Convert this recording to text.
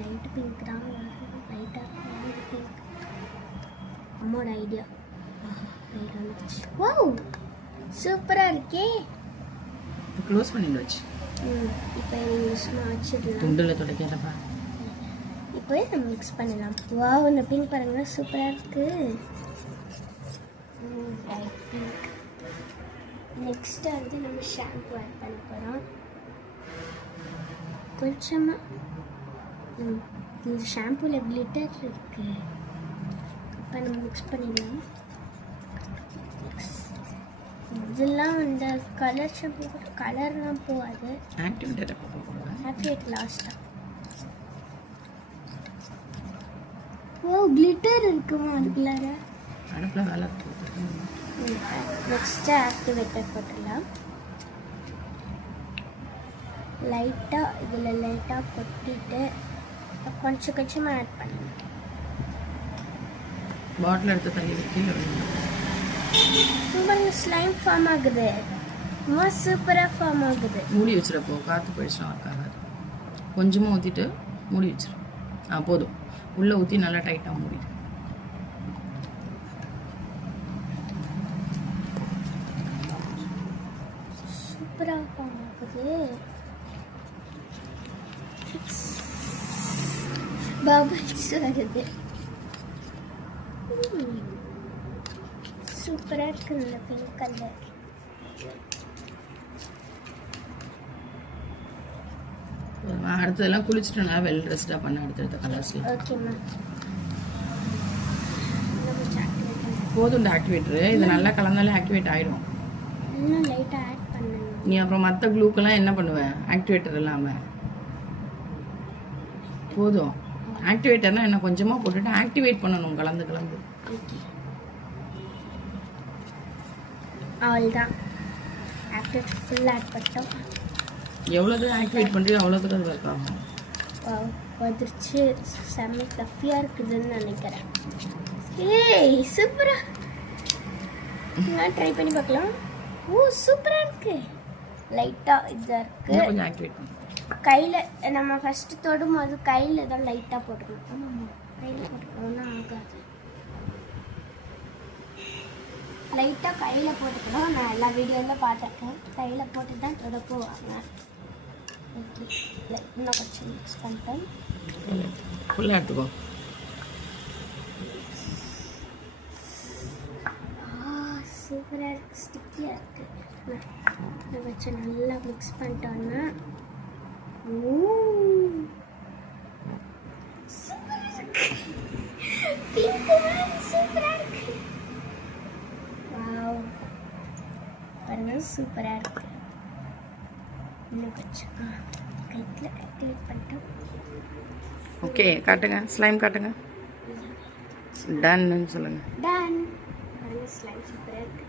Light pink தான் லைட்டாக pink. அம்மோட idea. Light வந்துச்சு. வாவ் சூப்பராக இருக்கே. க்ளோஸ் பண்ணி வச்சு இப்போ சும்மா வச்சிடலாம். துண்டில் துடைக்கிறப்பா. இப்போ நம்ம மிக்ஸ் பண்ணலாம். வாவ் இந்த பிங்க் பாருங்க சூப்பராக இருக்கு. Light pink. நெக்ஸ்ட் வந்து நம்ம ஷாம்பு ஆட் பண்ண போகிறோம். கொஞ்சமாக இந்த ஷாம்பூவில் கிளிட்டர் இருக்கு. இப்போ நம்ம மிக்ஸ் பண்ணிடலாம். இதெல்லாம் இந்த கலர் ஷாம்பு கலர்லாம் போகாது. ஆக்டிவேட்டர் லாஸ்ட்டாக. ஓ கிளிட்டர் இருக்குமா அதுக்குள்ளார? அடுப்பில் வேலை. நெக்ஸ்ட்டு ஆக்டிவேட்டர் போட்டுடலாம். லைட்டாக இதில் லைட்டாக கொட்டிட்டு கொஞ்சம் கொஞ்சமாக ஆட் பண்ணணும். பாட்டில் எடுத்து தள்ளி கீழே சூப்பராக ஸ்லைம் ஃபார்ம் ஆகுது. ரொம்ப சூப்பராக ஃபார்ம் ஆகுது. மூடி வச்சிடப்போ காற்று போயிடுச்சுன்னா இருக்காது. கொஞ்சமாக ஊற்றிட்டு மூடி வச்சிடும். போதும். உள்ளே ஊற்றி நல்லா டைட்டாக மூடிடு. சூப்பராக ஃபார்ம் ஆகுது. பபிள்ஸ் வருது. சூப்பராக இருக்கு இந்த பிங்க் கலர். அடுத்ததெல்லாம் குளிச்சுட்டோம்னா வெல் ட்ரெஸ்டாக பண்ண அடுத்தடுத்த கலர்ஸ்லாம். ஓகேம்மா. போதும் இந்த ஆக்டிவேட்டரு. இது நல்லா கலந்தாலே ஆக்டிவேட் ஆகிடும். இன்னும் லைட்டாக ஆட் பண்ணணும். நீ அப்புறம் மற்ற க்ளூக்கெல்லாம் என்ன பண்ணுவேன் ஆக்டிவேட்டர் இல்லாமல்? போதும். ஆக்டிவேட்டர்னா என்ன கொஞ்சமாக போட்டுட்டு ஆக்டிவேட் பண்ணணும் கலந்து கலந்து. ஓகே அவ்வளோதான். ஆக்டிவேட்டர் ஃபுல் ஆட் பண்ணிட்டோம். எவ்வளோது ஆக்டிவேட் பண்ணுறியோ அவ்வளோதுக்கு அது ஒர்க் ஆகும். வந்துருச்சு. செம்ம டஃபியாக இருக்குதுன்னு நினைக்கிறேன். ஏய் சூப்பரா. நான் ட்ரை பண்ணி பார்க்கலாம். ஓ சூப்பராக இருக்கு. லைட்டாக இதாக இருக்கு. கொஞ்சம் ஆக்டிவேட் பண்ணு. கையில் நம்ம ஃபஸ்ட்டு தொடும்போது கையில் தான் லைட்டாக போட்டுக்கணும். ஆமாம் கையில் போட்டுக்கணும்னா ஆகாது. லைட்டாக கையில் போட்டுக்கணும். நான் எல்லா வீடியோவில் பார்த்துருக்கேன். கையில் போட்டு தான் தொட போவாங்க. ஓகே இன்னும் கொஞ்சம் மிக்ஸ் பண்ணிட்டேன். ஃபுல்லாக எடுத்துக்கோ. சூப்பராக இருக்குது. ஸ்டிக்கியாக இருக்குது. இதை வச்சு நல்லா மிக்ஸ் பண்ணிட்டோன்னா பாருங்க சூப்பராக இருக்கு. இன்னும் கொஞ்சம் கையில் ஆக்டிவேட் பண்ணிட்டோம். ஓகே காட்டுங்க. ஸ்லைம் காட்டுங்க. டன்னு சொல்லுங்க. டன். ஸ்லைம் சூப்பராக இருக்கு.